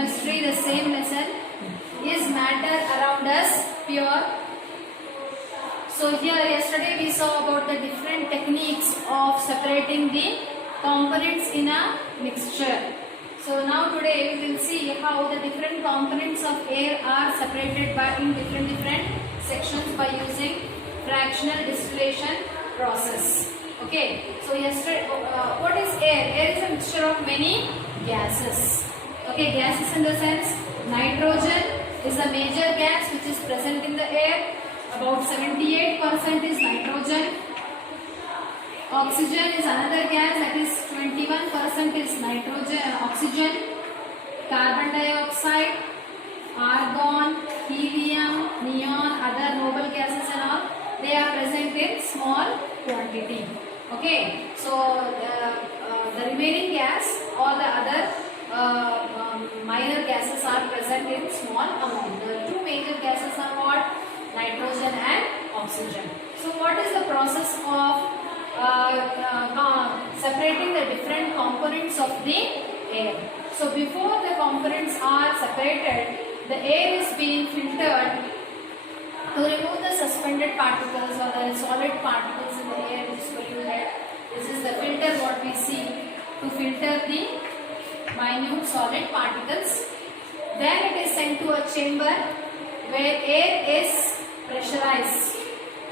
chemistry, the same lesson. Is matter around us pure? So here yesterday we saw about the different techniques of separating the components in a mixture. So now today we will see how the different components of air are separated by in different sections by using fractional distillation process. Okay, so yesterday what is air? Air is a mixture of many gases. Okay, gases in the sense nitrogen is a major gas which is present in the air. About 78% is nitrogen. Oxygen is another gas, that is 21% is nitrogen, oxygen. Carbon dioxide, argon, helium, neon, other noble gases and all, they are present in small quantity. Okay, so the remaining gas or the other minor gases are present in small amount. The two major gases are what? Nitrogen and oxygen. So what is the process of separating the different components of the air? So before the components are separated, the air is being filtered to remove the suspended particles or the solid particles in the air which is polluted. This is the filter what we see to filter the minute solid particles. Then it is sent to a chamber where air is pressurized.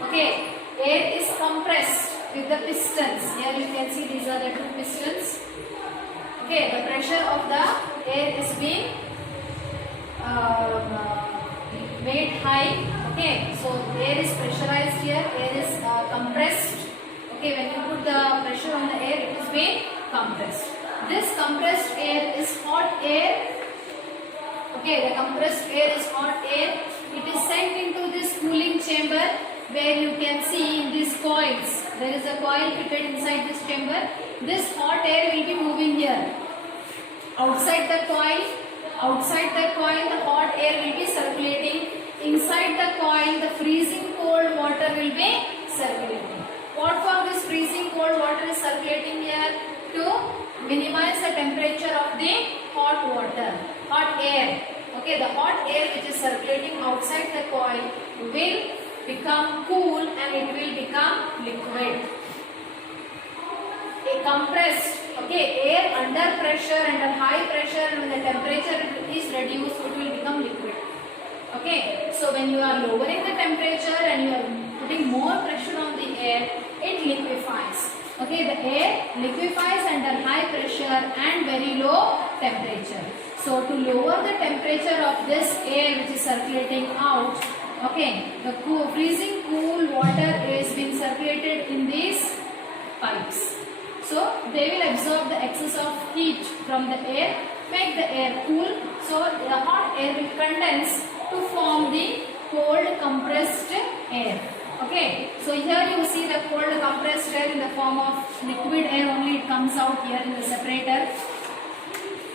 Okay, air is compressed with the pistons. Here you can see these are the two pistons. Okay, the pressure of the air is being made high. Okay, so air is pressurized here, air is compressed. Okay, when you put the pressure on the air, it is being compressed. This compressed air is hot air. Okay, the compressed air is hot air. It is sent into this cooling chamber where you can see in these coils. There is a coil fitted inside this chamber. This hot air will be moving here. Outside the coil, the hot air will be circulating. Inside the coil, the freezing cold water will be circulating. What for this freezing cold water is circulating here? To minimize the temperature of the hot water, hot air. Okay, the hot air which is circulating outside the coil will become cool and it will become liquid. A compressed, okay, air under pressure, under high pressure, and when the temperature is reduced, it will become liquid. Okay, so when you are lowering the temperature and you are putting more pressure on the air, it liquefies. Okay, the air liquefies under high pressure and very low temperature. So to lower the temperature of this air which is circulating out, okay, the freezing cool water is being circulated in these pipes. So they will absorb the excess of heat from the air, make the air cool. So the hot air will condense to form the cold compressed air. Okay, so here you see the cold compressed air in the form of liquid air only, it comes out here in the separator.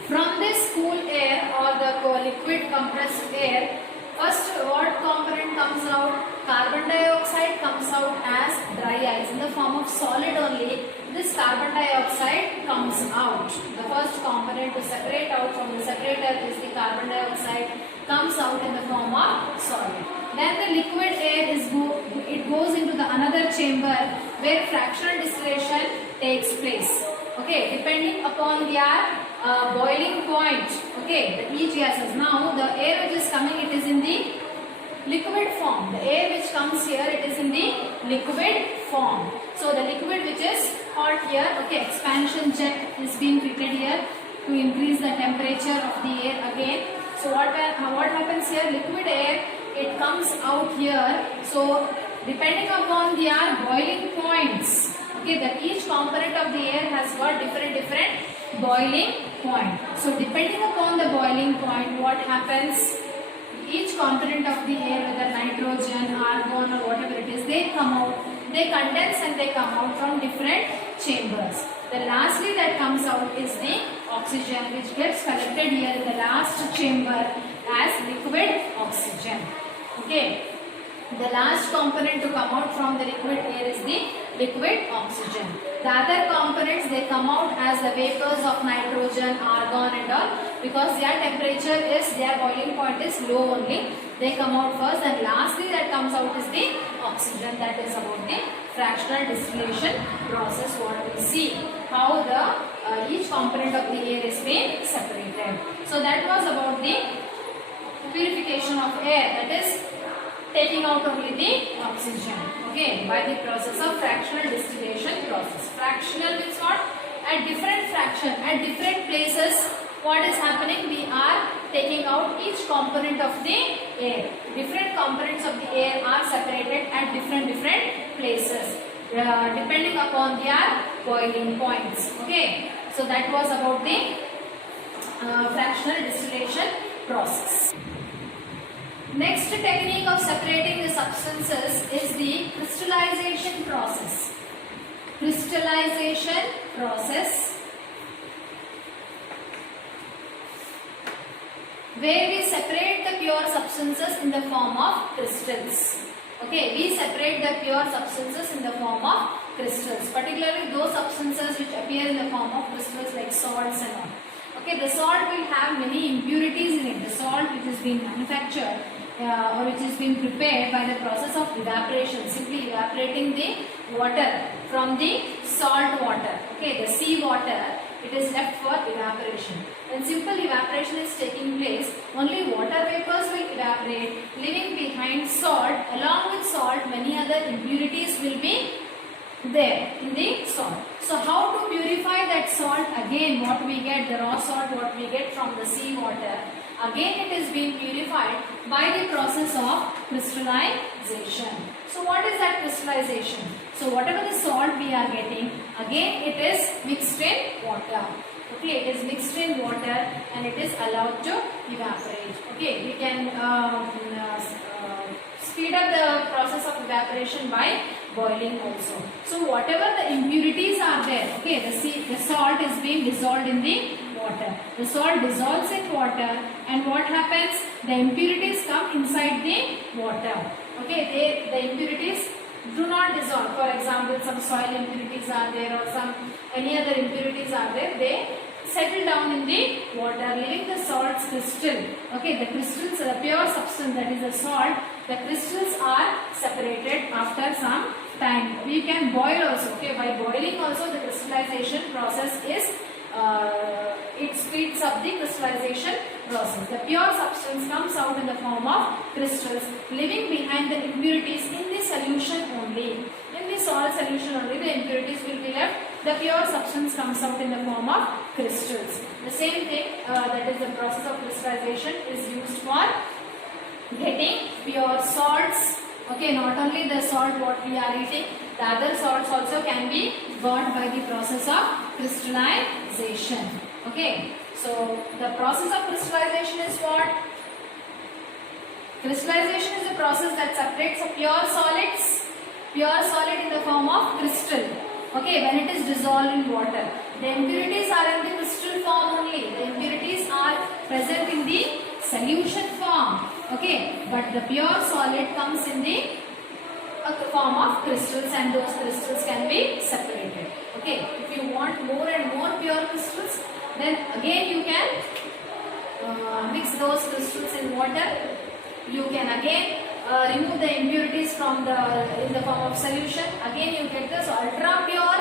From this cool air or the liquid compressed air, first what component comes out? Carbon dioxide comes out as dry ice in the form of solid only. This carbon dioxide comes out. The first component to separate out from the separator is the carbon dioxide, comes out in the form of solid. Then the liquid air it goes into the another chamber where fractional distillation takes place. Okay, depending upon their boiling point. Okay, each gases. Now the air which is coming, it is in the liquid form. The air which comes here, it is in the liquid form. So the liquid which is hot here, okay, expansion jet is being fitted here to increase the temperature of the air again. So what happens here? Liquid air, it comes out here. So depending upon their boiling points, okay, that each component of the air has got different boiling point. So depending upon the boiling point, what happens? Each component of the air, whether nitrogen, argon or whatever it is, they come out, they condense and they come out from different chambers. The lastly that comes out is the oxygen, which gets collected here in the last chamber as liquid oxygen. Okay. The last component to come out from the liquid air is the liquid oxygen. The other components, they come out as the vapors of nitrogen, argon and all, because their temperature is, their boiling point is low only. They come out first, and lastly that comes out is the oxygen. That is about the fractional distillation process, what we see, how the each component of the air is being separated. So that was about the purification of air, that is taking out only the oxygen, okay, by the process of fractional distillation process. Fractional means what? At different fraction, at different places, what is happening? We are taking out each component of the air. Different components of the air are separated at different places, depending upon their boiling points, okay. So that was about the fractional distillation process. Next technique of separating the substances is the crystallization process. Crystallization process, where we separate the pure substances in the form of crystals. Okay, we separate the pure substances in the form of crystals, particularly those substances which appear in the form of crystals like salts and all. Okay, the salt will have many impurities in it. The salt which is being manufactured or which is being prepared by the process of evaporation, simply evaporating the water from the salt water, okay, the sea water, it is left for evaporation. When simple evaporation is taking place, only water vapors will evaporate, leaving behind salt. Along with salt, many other impurities will be there in the salt. So how to purify that salt? Again, what we get, the raw salt what we get from the sea water, again it is being purified by the process of crystallization. So what is that crystallization? So whatever the salt we are getting, again it is mixed in water. Okay, it is mixed in water and it is allowed to evaporate. Okay, we can speed up the process of evaporation by boiling also. So whatever the impurities are there, okay, the salt is being dissolved in the water. The salt dissolves in water, and what happens? The impurities come inside the water. Okay, the impurities do not dissolve. For example, some soil impurities are there or some any other impurities are there. They settle down in the water, leaving the salt's crystal. Okay, the crystals, the pure substance that is the salt, the crystals are separated after some time. We can boil also. Okay, by boiling also the crystallization process is it speeds up the crystallization process. The pure substance comes out in the form of crystals, leaving behind the impurities in the solution only. In the salt solution only, the impurities will be left. The pure substance comes out in the form of crystals. The same thing, that is the process of crystallization, is used for getting pure salts. Okay, not only the salt what we are eating, the other salts also can be got by the process of crystallization. Okay, so the process of crystallization is what? Crystallization is a process that separates a pure solid in the form of crystal. Okay, when it is dissolved in water. The impurities are in the crystal form only. The impurities are present in the solution form. Okay, but the pure solid comes in the form of crystals, and those crystals can be separated. Okay, if you want more and more pure crystals, then again you can mix those crystals in water. You can again remove the impurities from in the form of solution. Again you get this ultra pure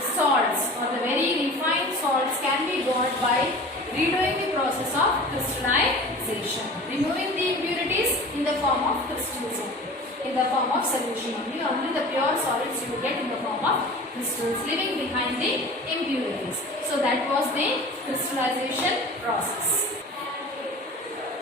salts, or the very refined salts can be got by redoing the process of crystallization, removing the impurities in the form of crystals only, in the form of solution only. Only the pure solids you get in the form of crystals, leaving behind the impurities. So that was the crystallization process.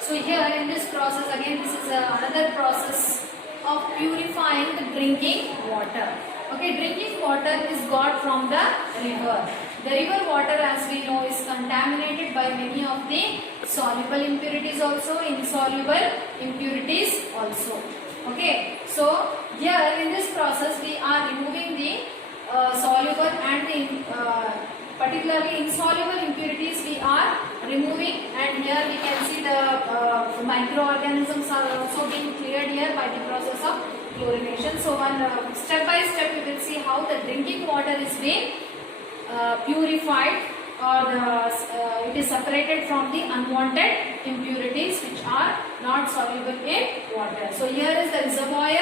So here in this process, again this is another process of purifying the drinking water. Okay, drinking water is got from the river. The river water, as we know, is contaminated by many of the soluble impurities also, insoluble impurities also. Okay, so here in this process we are removing the soluble and the particularly insoluble impurities we are removing, and here we can see the microorganisms are also being cleared here by the process of chlorination. So one step by step we will see how how the drinking water is being purified, or it is separated from the unwanted impurities which are not soluble in water. So here is the reservoir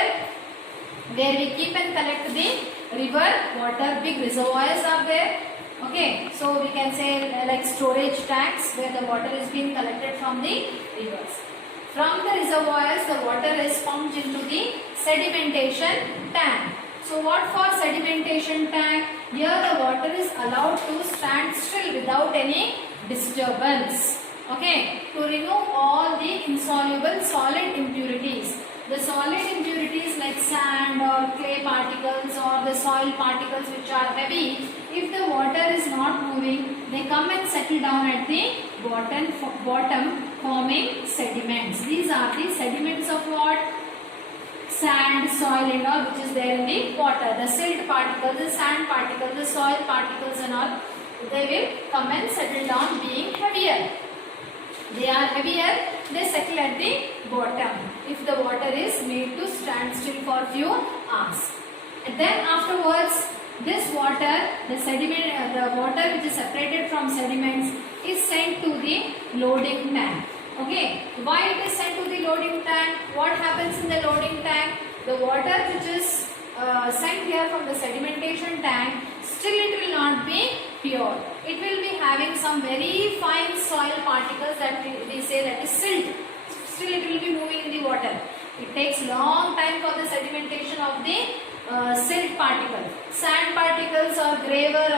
where we keep and collect the river water. Big reservoirs are there. Okay, so we can say like storage tanks where the water is being collected from the rivers. From the reservoirs, the water is pumped into the sedimentation tank. So what for sedimentation tank? Here the water is allowed to stand still without any disturbance. Okay, to remove all the insoluble solid impurities. The solid impurities like sand or clay particles or the soil particles which are heavy, if the water is not moving, they come and settle down at the bottom forming sediments. These are the sediments of what? Sand, soil and all which is there in the water. The silt particles, the sand particles, the soil particles and all, they will come and settle down being heavier. They are heavier, they settle at the bottom if the water is made to stand still for few hours. And then afterwards, this water, the water which is separated from sediments is sent to the loading tank. Okay, why it is sent to the loading tank? What happens in the loading tank? The water which is sent here from the sedimentation tank, still it will not be pure. It will be having some very fine soil particles that we say that is silt. Still it will be moving in the water. It takes long time for the sedimentation of the silt particles. Sand particles or gravel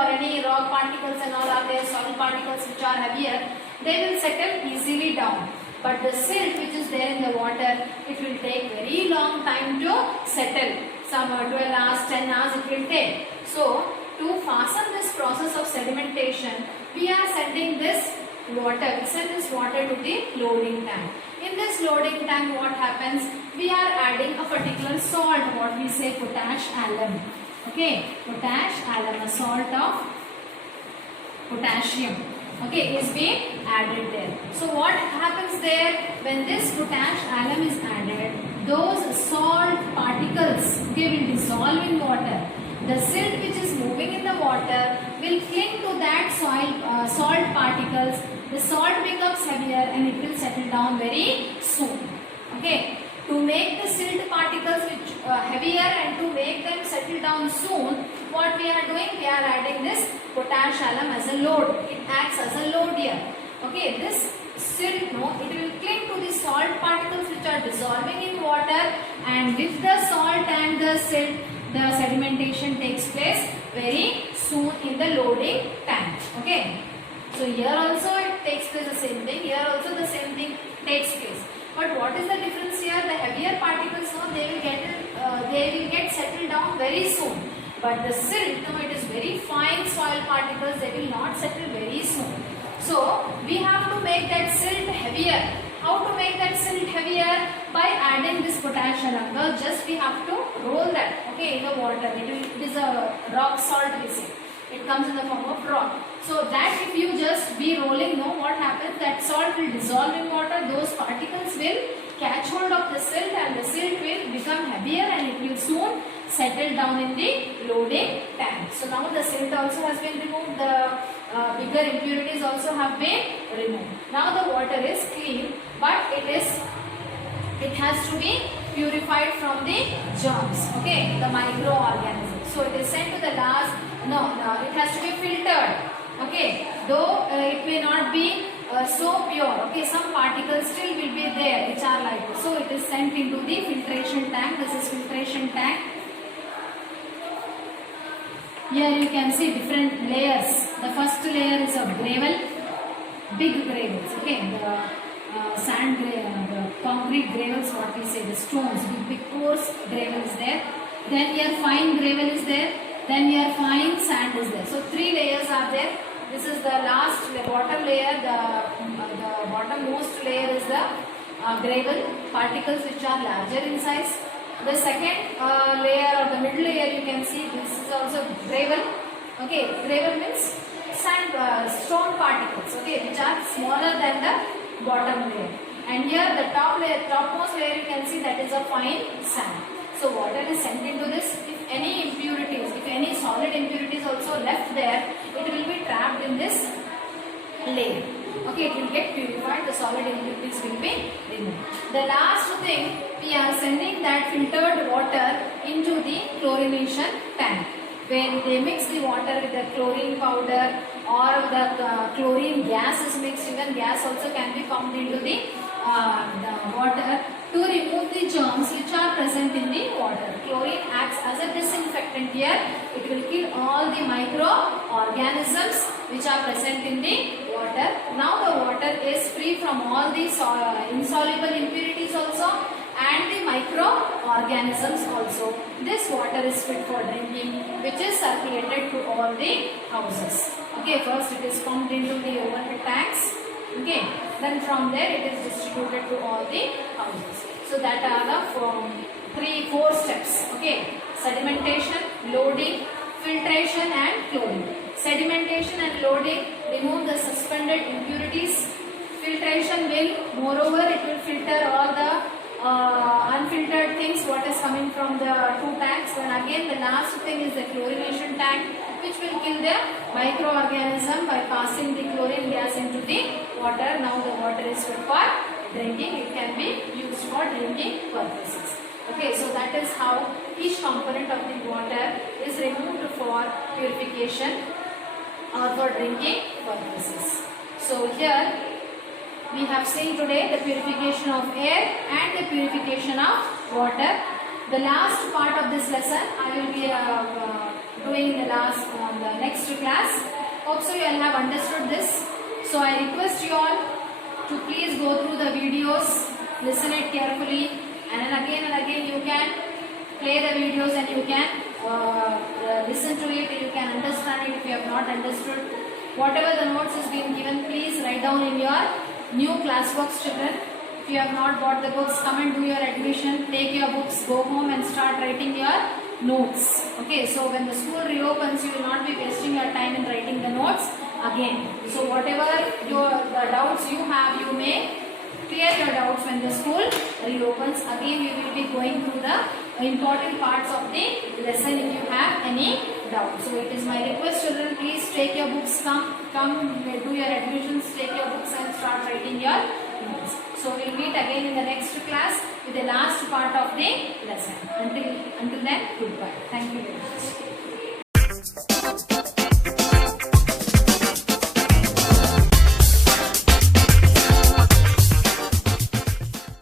or any rock particles and all are there, soil particles which are heavier, they will settle easily down. But the silt which is there in the water, it will take very long time to settle. Some 12 hours, 10 hours it will take. So, to fasten this process of sedimentation, we are sending this water, we send this water to the loading tank. In this loading tank, what happens? We are adding a particular salt, what we say potash alum. Okay, potash alum, a salt of potassium. Okay, is being added there. So what happens there? When this potash alum is added, those salt particles, okay, will dissolve in water. The silt which is moving in the water will cling to that salt particles. The salt becomes heavier and it will settle down very soon. Okay. To make the silt particles which heavier and to make them settle down soon, what we are doing? We are adding this potash alum as a load. It acts as a load here. Okay. This silt, it will cling to the salt particles which are dissolving in water, and with the salt and the silt, the sedimentation takes place very soon in the loading tank. Okay. So here also it takes place the same thing. Here also the same thing takes place. But what is the difference here? The heavier particles, they will get settled down very soon. But the silt, it is very fine soil particles. They will not settle very soon. So we have to make that silt heavier. How to make that silt heavier? By adding this potassium. Just we have to roll that, okay, in the water. It is a rock salt, we say. It comes in the form of rock. So that if you just be rolling, what happens? That salt will dissolve in water. Those particles will catch hold of the silt and the silt will become heavier and it will soon settle down in the loading tank. So now the silt also has been removed. The bigger impurities also have been removed. Now the water is clean, but it has to be purified from the germs, okay, the microorganisms. So it is sent to the last, it has to be filtered, okay, though it may not be so pure, okay, some particles still will be there which are like this. So it is sent into the filtration tank. This is filtration tank. Here you can see different layers. The first layer is of gravel, big gravels, okay, the sand gravel, the concrete gravels, what we say, the stones, big coarse gravel is there. Then here fine gravel is there. Then here fine sand is there. So 3 layers are there. This is the last, the bottom layer, the bottommost layer is the gravel particles which are larger in size. The second layer or the middle layer you can see, this is also gravel. Okay, gravel means sand, stone particles, okay, which are smaller than the bottom layer. And here the top layer, topmost layer you can see that is a fine sand. So water is sent into this. If any impurity solid impurities also left there, it will be trapped in this layer. Okay, it will get purified, the solid impurities will be removed. The last thing, we are sending that filtered water into the chlorination tank, where they mix the water with the chlorine powder, or the chlorine gas is mixed. Even gas also can be pumped into the water to remove the germs which are present in the water. Chlorine acts as a disinfectant here. It will kill all the microorganisms which are present in the water. Now the water is free from all these insoluble impurities also, and the microorganisms also. This water is fit for drinking, which is circulated to all the houses. Okay, first it is pumped into the overhead tanks. Okay, then from there it is distributed to all the houses. So that are the 4 steps. Okay, sedimentation, loading, filtration and chlorine. Sedimentation and loading remove the suspended impurities. Filtration will, moreover, it will filter all the unfiltered things what is coming from the 2 tanks. And again the last thing is the chlorination tank, which will kill the microorganism by passing the chlorine gas into the water. Now the water is fit for drinking. It can be used for drinking purposes. Okay, so that is how each component of the water is removed for purification or for drinking purposes. So here we have seen today the purification of air and the purification of water. The last part of this lesson I will be doing the next class. Hope so you all have understood this. So I request you all to please go through the videos, listen it carefully, and then again and again you can play the videos and you can listen to it, you can understand it if you have not understood. Whatever the notes has been given, please write down in your new class books, children. If you have not bought the books, come and do your admission, take your books, go home and start writing your notes. Okay, so when the school reopens, you will not be wasting your time in writing the notes again. So whatever the doubts you have, you may clear your doubts when the school reopens. Again, we will be going through the important parts of the lesson if you have any doubt. So it is my request, children, please take your books, come do your admissions, take your books and start writing your notes. So we will meet again in the next class with the last part of the lesson. Until then, goodbye. Thank you very much.